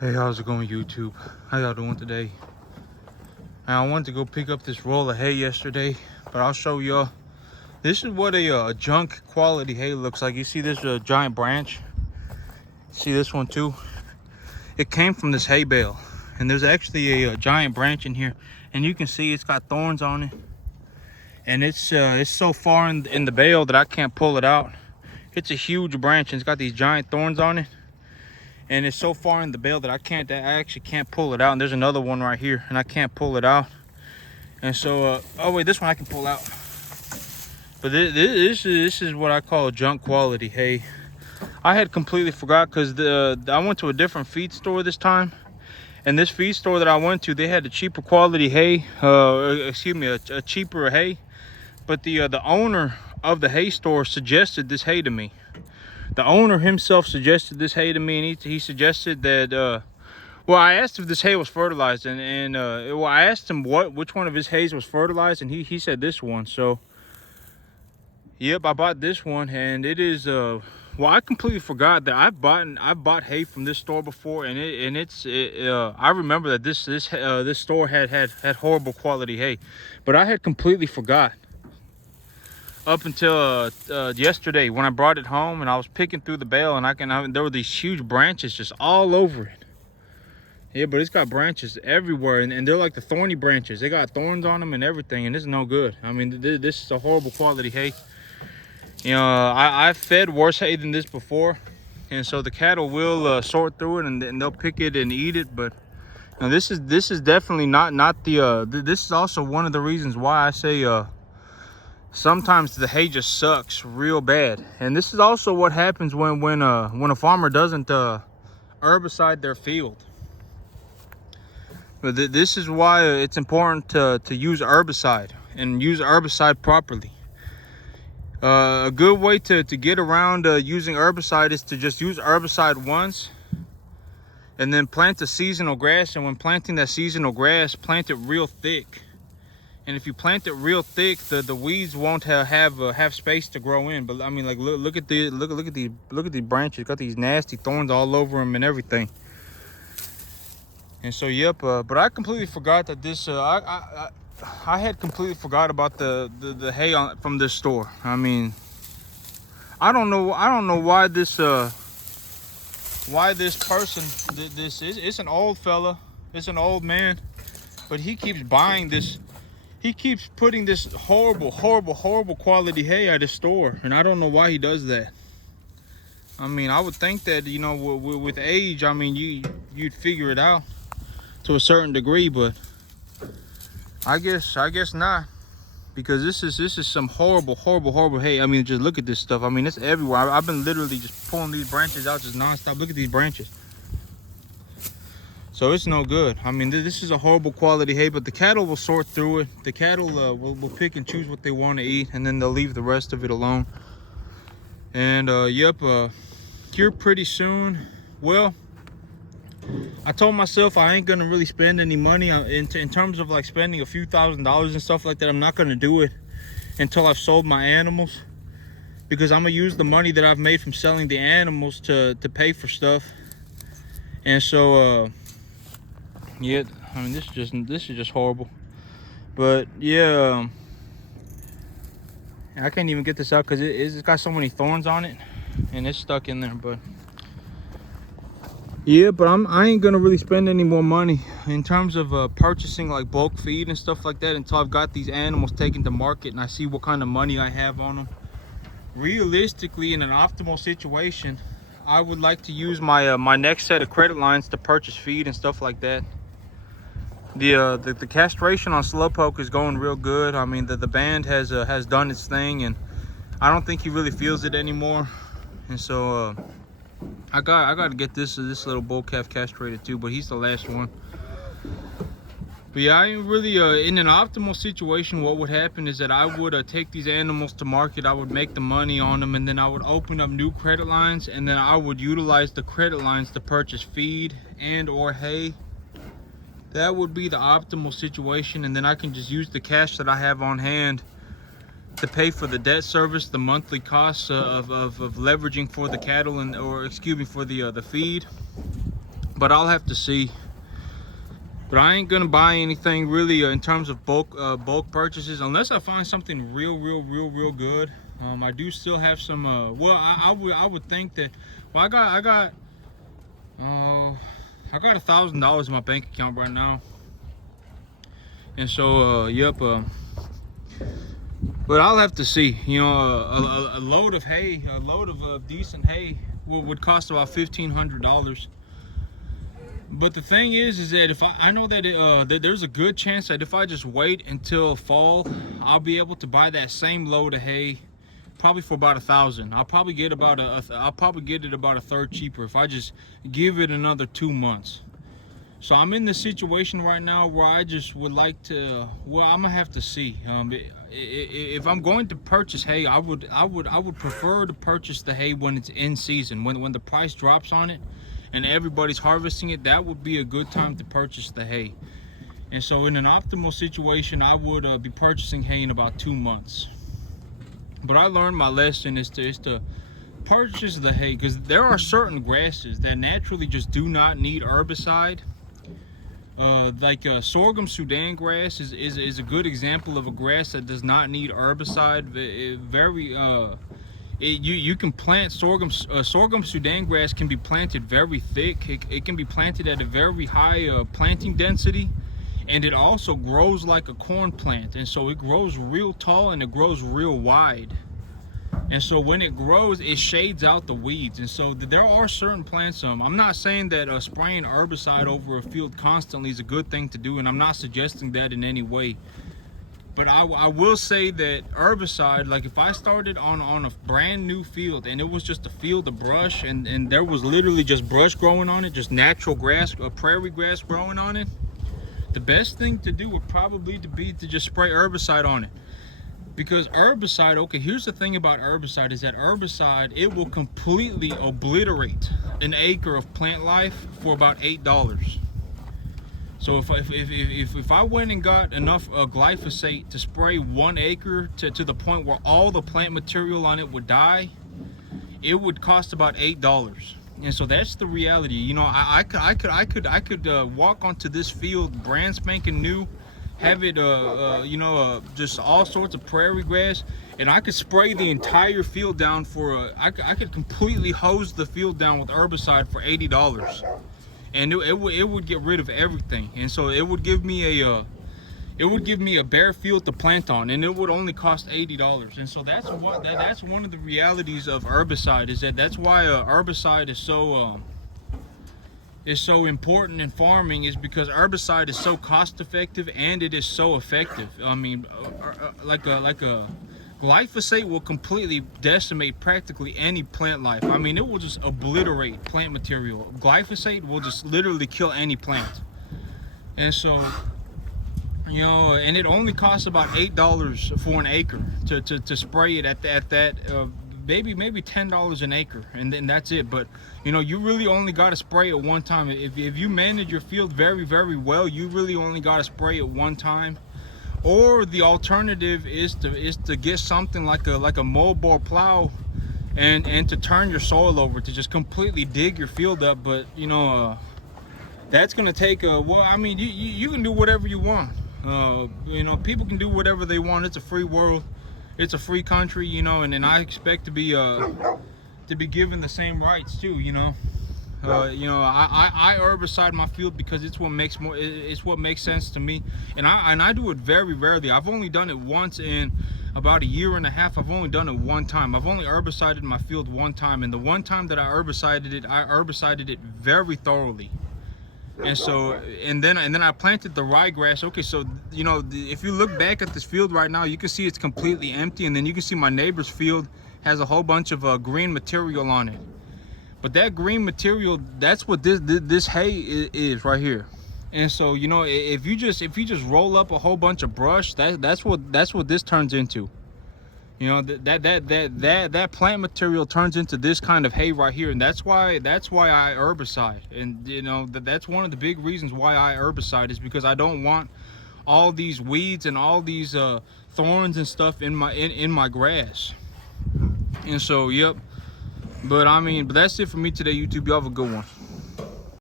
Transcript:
Hey, how's it going, YouTube? How y'all doing today? I wanted to go pick up this roll of hay yesterday, but I'll show y'all. This is what a junk quality hay looks like. You see this giant branch? See this one too? It came from this hay bale, and there's actually a giant branch in here, and you can see it's got thorns on it, and it's so far in the bale that I can't pull it out. It's a huge branch, and it's got these giant thorns on it. And it's so far in the bale that I actually can't pull it out. And there's another one right here, and I can't pull it out. And so, oh wait, this one I can pull out. But this is what I call junk quality hay. I had completely forgot because I went to a different feed store this time, and this feed store that I went to, they had a cheaper quality hay. Excuse me, a cheaper hay. But the owner of the hay store suggested this hay to me. The owner himself suggested this hay to me, and he suggested that, well, I asked if this hay was fertilized, and well, I asked him which one of his hays was fertilized, and he said this one. So, yep, I bought this one, and it is, well, I completely forgot that I've bought hay from this store before, and I remember that this store had horrible quality hay, but I had completely forgot. Up until yesterday when I brought it home and I was picking through the bale, and there were these huge branches just all over it. Yeah, but it's got branches everywhere, and they're like the thorny branches. They got thorns on them and everything, and this is no good. I mean, this is a horrible quality hay. You know, I've fed worse hay than this before, and so the cattle will sort through it, and they'll pick it and eat it. But you know, this is definitely not the. This is also one of the reasons why I say sometimes the hay just sucks real bad. And this is also what happens when a farmer doesn't herbicide their field. But this is why it's important to use herbicide, and use herbicide properly. A good way to get around using herbicide is to just use herbicide once, and then plant a seasonal grass. And when planting that seasonal grass, plant it real thick. And if you plant it real thick, the weeds won't have space to grow in. But I mean, like, look at these branches. Got these nasty thorns all over them and everything. And so, yep. But I completely forgot that this. I had completely forgot about the hay from this store. I mean, I don't know why this person, this is. It's an old fella. It's an old man, but he keeps buying this. He keeps putting this horrible quality hay at his store, and I don't know why he does that. I mean, I would think that, you know, with age, I mean, you'd figure it out to a certain degree, but I guess not, because this is some horrible hay. I mean, just look at this stuff. I mean, it's everywhere. I've been literally just pulling these branches out just nonstop. Look at these branches. So it's no good. I mean, this is a horrible quality hay, but the cattle will sort through it. The cattle will pick and choose what they want to eat, and then they'll leave the rest of it alone. And yep, here pretty soon. Well, I told myself I ain't gonna really spend any money in terms of like spending a few $1,000s and stuff like that. I'm not gonna do it until I've sold my animals, because I'm gonna use the money that I've made from selling the animals to pay for stuff. And so yeah, I mean, this is just horrible. But yeah, I can't even get this out because it's got so many thorns on it, and it's stuck in there. But yeah, but I ain't gonna really spend any more money in terms of purchasing like bulk feed and stuff like that until I've got these animals taken to market and I see what kind of money I have on them. Realistically, in an optimal situation, I would like to use my my next set of credit lines to purchase feed and stuff like that. The castration on Slowpoke is going real good. I mean, the band has done its thing, and I don't think he really feels it anymore. And so I got to get this little bull calf castrated too, but he's the last one. But yeah, I really in an optimal situation, what would happen is that I would take these animals to market. I would make the money on them, and then I would open up new credit lines, and then I would utilize the credit lines to purchase feed and or hay. That would be the optimal situation, and then I can just use the cash that I have on hand to pay for the debt service, the monthly costs of leveraging for the cattle, and or excuse me, for the feed. but I'll have to see. But I ain't gonna buy anything really in terms of bulk purchases unless I find something real good. I do still have some. Well, I would think that. Well, I got $1,000 in my bank account right now, and so yep. But I'll have to see. You know, a load of hay, a load of decent hay would cost about $1,500. But the thing is that if I know that that there's a good chance that if I just wait until fall, I'll be able to buy that same load of hay, probably for about $1,000. I'll probably get about I'll probably get it about a third cheaper if I just give it another 2 months. So I'm in the situation right now where I just would like to. Well, I'm gonna have to see. If I'm going to purchase hay, I would prefer to purchase the hay when it's in season, when the price drops on it and everybody's harvesting it. That would be a good time to purchase the hay. And so in an optimal situation, I would be purchasing hay in about 2 months. But I learned my lesson is to purchase the hay, because there are certain grasses that naturally just do not need herbicide. Like sorghum Sudan grass is a good example of a grass that does not need herbicide. You can plant sorghum Sudan grass can be planted very thick. It can be planted at a very high planting density, and it also grows like a corn plant, and so it grows real tall and it grows real wide. And so when it grows, it shades out the weeds. And so there are certain plants. I'm not saying that spraying herbicide over a field constantly is a good thing to do, and I'm not suggesting that in any way. But I will say that herbicide, like if I started on a brand new field and it was just a field of brush and there was literally just brush growing on it, just natural grass, prairie grass growing on it, the best thing to do would probably be to just spray herbicide on it. Because herbicide, okay, here's the thing about herbicide, is that herbicide, it will completely obliterate an acre of plant life for about $8. So if I went and got enough glyphosate to spray 1 acre to the point where all the plant material on it would die, it would cost about $8. And so that's the reality. You know, I could walk onto this field brand spanking new, have it you know, just all sorts of prairie grass, and I could spray the entire field down for I could completely hose the field down with herbicide for $80, and it would get rid of everything. And so it would give me a bare field to plant on, and it would only cost $80. And so that's one of the realities of herbicide, is that's why herbicide is so important in farming, is because herbicide is so cost effective and it is so effective. I mean, like a glyphosate will completely decimate practically any plant life. I mean, it will just obliterate plant material. Glyphosate will just literally kill any plant. And so, you know, and it only costs about $8 for an acre to spray it at that maybe $10 an acre, and then that's it. But you know, you really only got to spray it one time. If you manage your field very well, you really only got to spray it one time. Or the alternative is to get something like a moldboard plow and to turn your soil over, to just completely dig your field up. But you know, that's gonna take well, I mean, you can do whatever you want. You know, people can do whatever they want. It's a free world, it's a free country, you know, and I expect to be given the same rights too, you know. You know, I herbicide my field because it's what makes sense to me, and I do it very rarely. I've only done it once in about a year and a half. I've only done it one time. I've only herbicided my field one time, and the one time that I herbicided it very thoroughly. And so, and then I planted the ryegrass. Okay, so you know, if you look back at this field right now, you can see it's completely empty, and then you can see my neighbor's field has a whole bunch of green material on it. But that green material, that's what this hay is right here. And so, you know, if you just roll up a whole bunch of brush, that's what this turns into. You know, that plant material turns into this kind of hay right here, and that's why I herbicide. And you know, that's one of the big reasons why I herbicide, is because I don't want all these weeds and all these thorns and stuff in my grass. And so, yep. But I mean, but that's it for me today, YouTube. Y'all have a good one.